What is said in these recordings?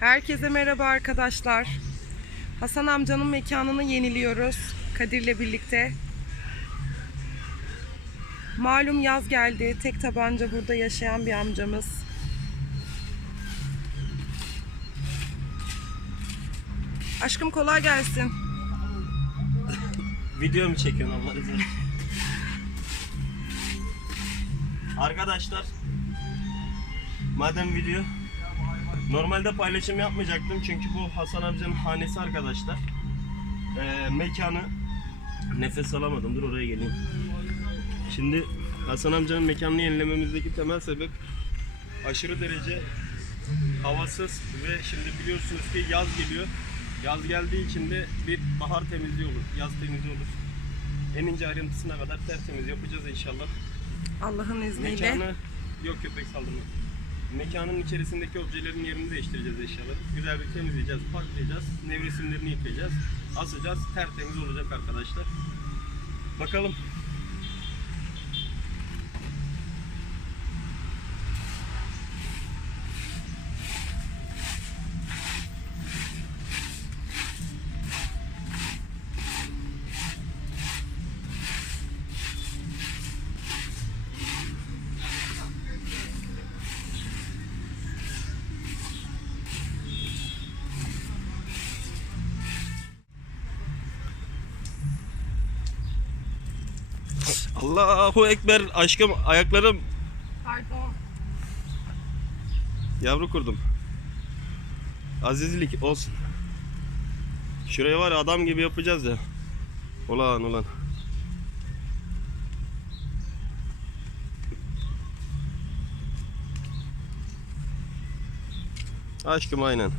Herkese merhaba arkadaşlar. Hasan amcanın mekanını yeniliyoruz Kadir'le birlikte. Malum yaz geldi. Tek tabanca burada yaşayan bir amcamız. Aşkım kolay gelsin. Video mu çekiyorsun Allah izin. Arkadaşlar madem video normalde paylaşım yapmayacaktım çünkü bu Hasan amcanın hanesi arkadaşlar. Ee, mekanı nefes alamadım dur oraya geleyim. Şimdi Hasan amcanın mekanını yenilememizdeki temel sebep aşırı derece havasız ve şimdi biliyorsunuz ki yaz geliyor. Yaz geldiği için de bir bahar temizliği olur, yaz temizliği olur. En ince ayrıntısına kadar tertemiz yapacağız inşallah. Allah'ın izniyle. Mekanı yok köpek saldırma. Mekanın içerisindeki objelerin yerini değiştireceğiz inşallah. Güzel bir temizleyeceğiz, paklayacağız, nevresimlerini yıkayacağız, asacağız, tertemiz olacak arkadaşlar. Bakalım. Allahu Ekber aşkım ayaklarım Pardon. Yavru kurdum. Azizlik olsun. Şuraya var ya adam gibi yapacağız ya. Ulan ulan. Aşkım aynen.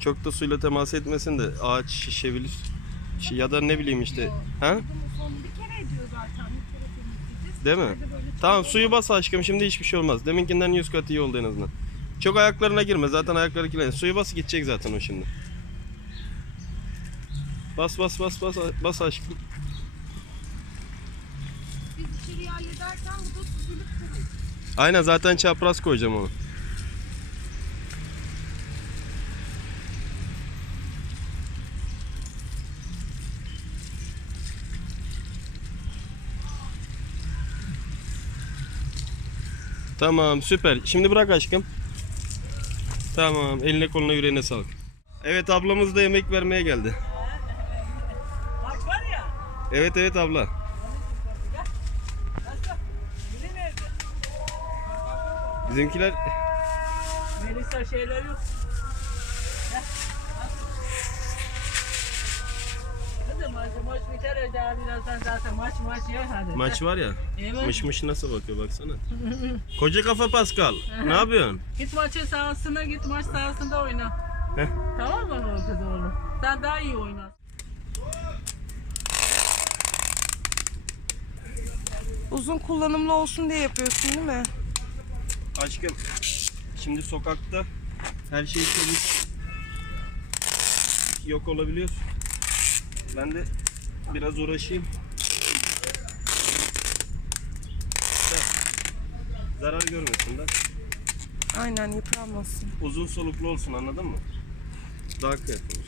Çok da suyla temas etmesin de ağaç şişebilir. Şi- Ya da ne bileyim işte. Ha? Son bir kere ediyor zaten. Değil mi? Tamam suyu bas aşkım şimdi hiçbir şey olmaz. Deminkinden 100 kat iyi oldu en azından. Çok ayaklarına girme zaten ayakları kirlenir. Suyu bas gidecek zaten o şimdi. Bas bas bas bas bas aşkım. Biz içeriği hallederken bu da süzülüp durur. Aynen zaten çapraz koyacağım onu. Tamam süper. Şimdi bırak aşkım. Tamam eline koluna yüreğine sağlık. Evet ablamız da yemek vermeye geldi. Bak var ya. Evet evet abla. Bizimkiler Melisa şeyler yok. Hadi maç, biter öde abi birazdan zaten maç maç ya hadi. maç var ya. Evet. Mış mış nasıl bakıyor baksana. Koca kafa Pascal. ne yapıyorsun? Git maçın sahasına git maç sahasında oyna. Heh. Tamam mı o kız oğlum? Sen daha iyi oynarsın. Uzun kullanımlı olsun diye yapıyorsun değil mi? Aşkım şimdi sokakta her şey çabuk yok olabiliyor. Ben de biraz uğraşayım. Da Zarar görmesin de Aynen yıpranmasın. uzun soluklu olsun anladın mı? Daha kıymetli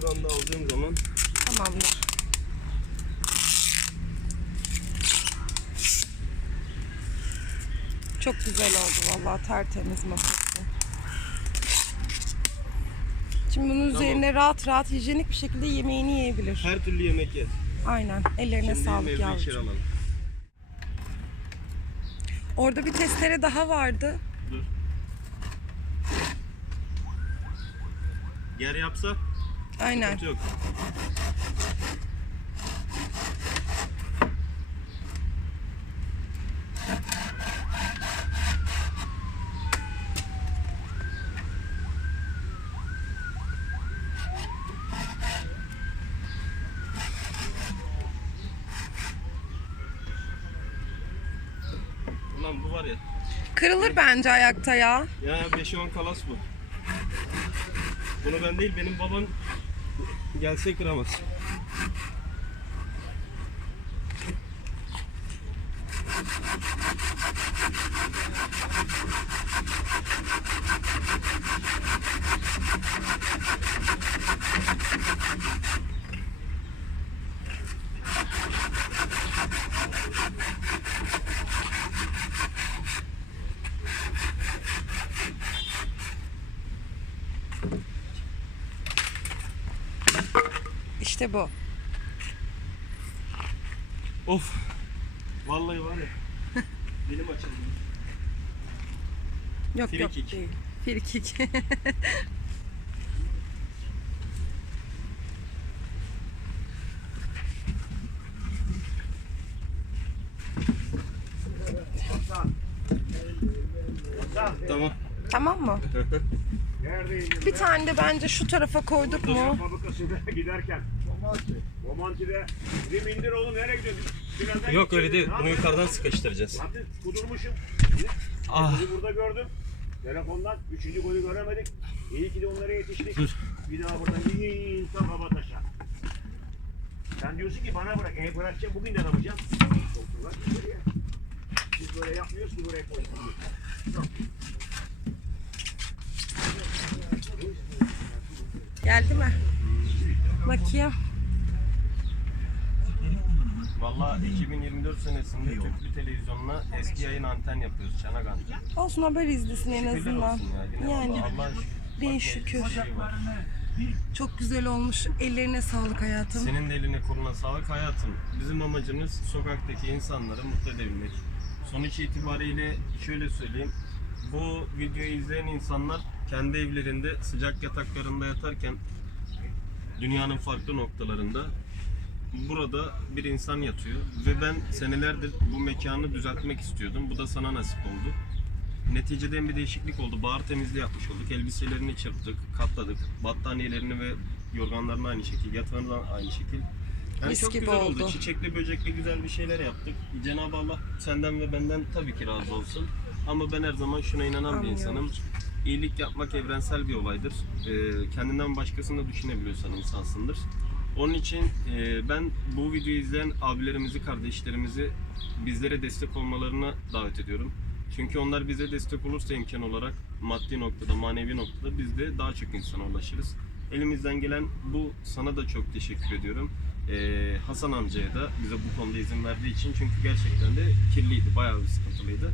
Şuradan da aldığım zaman Tamamdır. Çok güzel oldu vallahi tertemiz masası. Şimdi bunun üzerine rahat rahat hijyenik bir şekilde yemeğini yiyebilir. her türlü yemek yer. Aynen. Ellerine Şimdi sağlık yavrucuğum. Orada bir testere daha vardı. Dur. Yer yapsa Aynen. Yok. Ulan bu var ya. Kırılır bence ayakta ya. Ya 5-10 kalas bu. Bunu ben değil benim babam gelse kıramaz. İşte bu. Of. Vallahi var ya. Benim açıldı. Yok yok Frikik. değil. Frikik. Tamam. tamam mı? Bir tane de bence şu tarafa koyduk mu? Fabrikasına giderken. Romanti. Romanti'de. Bizim indir oğlum nereye gidiyorsun? Birazdan Yok öyle değil. Bunu yukarıdan sıkıştıracağız. Zaten kudurmuşum. Ah. Golü burada gördüm. Telefondan üçüncü golü göremedik. İyi ki de onlara yetiştik. Dur. Bir daha buradan gideyim tam Kabataş'a. Sen diyorsun ki bana bırak. E bırakacağım bugün de ne yapacağım? Doktorlar gidiyor ya. Biz böyle yapmıyoruz ki buraya koyalım. Geldi mi? Bakayım. Valla 2024 senesinde bir televizyonuna eski yayın anten yapıyoruz. Çanak anten. Olsun haber izlesin en Şükürler azından. olsun ya. Yine Yani Allah, Allah bin bak, şükür. şey var. çok güzel olmuş. Ellerine sağlık hayatım. Senin de eline koluna sağlık hayatım. Bizim amacımız sokaktaki insanları mutlu edebilmek. Sonuç itibariyle şöyle söyleyeyim. Bu videoyu izleyen insanlar kendi evlerinde sıcak yataklarında yatarken dünyanın farklı noktalarında burada bir insan yatıyor ve ben senelerdir bu mekanı düzeltmek istiyordum. Bu da sana nasip oldu. Neticede bir değişiklik oldu. Bahar temizliği yapmış olduk. Elbiselerini çırptık, katladık. Battaniyelerini ve yorganlarını aynı şekil, yatağını da aynı şekil. Yani Mis çok gibi güzel oldu. oldu. Çiçekli böcekli güzel bir şeyler yaptık. Cenab-ı Allah senden ve benden tabii ki razı olsun. Ama ben her zaman şuna inanan bir Anlıyorum. insanım. İyilik yapmak evrensel bir olaydır. Ee, kendinden başkasını da düşünebiliyorsan insansındır. Onun için e, ben bu videoyu izleyen abilerimizi, kardeşlerimizi bizlere destek olmalarına davet ediyorum. Çünkü onlar bize destek olursa imkan olarak maddi noktada, manevi noktada biz de daha çok insana ulaşırız. Elimizden gelen bu. Sana da çok teşekkür ediyorum. Ee, Hasan amcaya da bize bu konuda izin verdiği için çünkü gerçekten de kirliydi, bayağı bir sıkıntılıydı.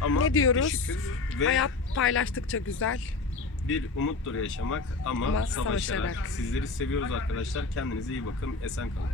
Ama Ne diyoruz? ve Hayat paylaştıkça güzel. bir umuttur yaşamak ama, Ama savaşarak. savaşarak. Sizleri seviyoruz arkadaşlar. Kendinize iyi bakın. Esen kalın.